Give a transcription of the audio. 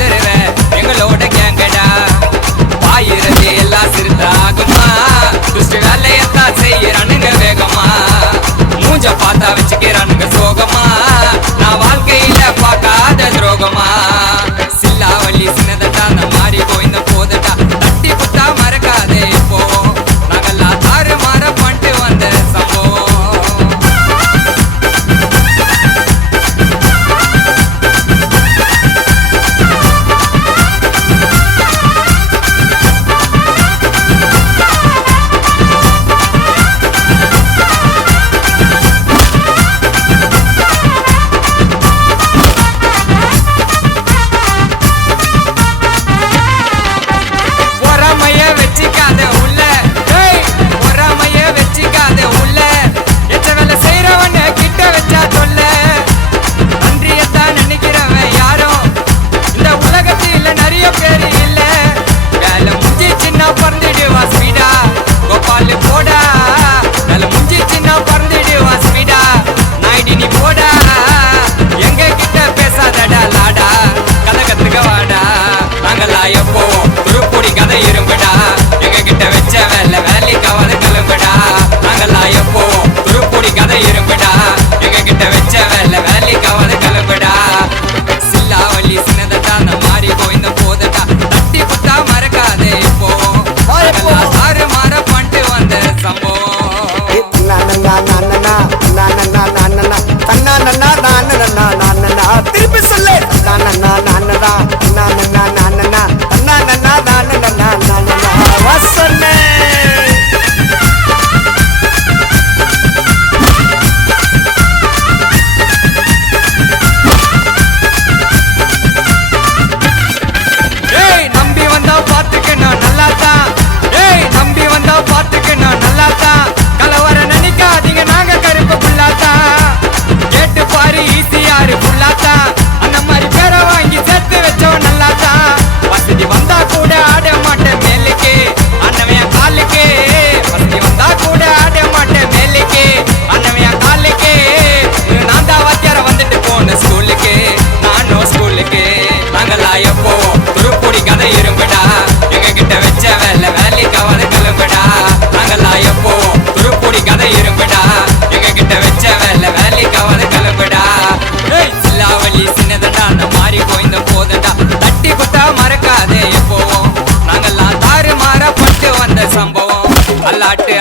வந்துருவேன் எங்களோட கேங்கடா பாயிரது எல்லாம் சிறுத்தாகுமா துஷ்ட வேலையத்தான் செய்யறானுங்க வேகமா மூஞ்ச பார்த்தா வச்சுக்கிறானுங்க சோகமா நான் வாழ்க்கையில பார்க்காத துரோகமா சில்லாவள்ளி சின்னதட்டா நான் மாறி போய்ந்த போதட்டா தட்டி குத்தா மறக்காதே இப்போ நாங்கெல்லாம் தாறு மாற பண்ணிட்டு வந்த சம்பவம் எப்போ துருப்புடி கதை இரும்புடா எங்க கிட்ட வச்ச வேலைக்காவது கிளம்புடா நாங்கெல்லாம் எப்போ துருப்புடி கதை இரும்புடா எங்க கிட்ட வச்ச வேலைக்காவது கிளம்புடா சில்லாவள்ளி சின்னதட்டா நான் மாறி போய்ந்த போதட்டா தட்டி குத்தா மறக்காதே இப்போ ஆறு மாற பண்ணிட்டு வந்த சம்பவம் திருப்பி சொல்லு நம்பி வந்தா பாத்துக்கு நான் நல்லாதான் நம்பி வந்தா பாத்துக்கு நான் நல்லாதான் கலவர நினைக்காதீங்க நாங்க கருப்பு புள்ளாத்தா கேட்டு பாரு ஈசியாரு புள்ளாத்தா அந்த மாதிரி பேரை வாங்கி சேர்த்து வச்சவன் நல்லாத்தா வசதி வந்தா கூட ஆட மாட்டேன் மேலுக்கு அண்ணவையன் காலுக்கு வசதி வந்தா கூட ஆட மாட்டேன் மேலுக்கு அண்ணவையன் காலுக்கு நான் தான் வாத்தியார வந்துட்டு போன ஸ்கூலுக்கு நானும் ஸ்கூலுக்கு நாங்கெல்லாம் எப்போ துருப்புடி கதை இரும்புடா எங்க கிட்ட வச்ச வேலைக்காவது கிளம்புடா நாங்கெல்லாம் எப்போ துருப்புடி கதை இரும்புடா எங்க கிட்ட வச்ச வேலைக்காவது கிளம்புடா சில்லாவள்ளி சின்னதட்டா அந்த மாறி போய்ந்த போதட்டா தட்டி குத்தா மறக்காதே எப்போவும் நாங்கெல்லாம் தாறு மாற பட்டு வந்த சம்பவம் அல்லாட்டு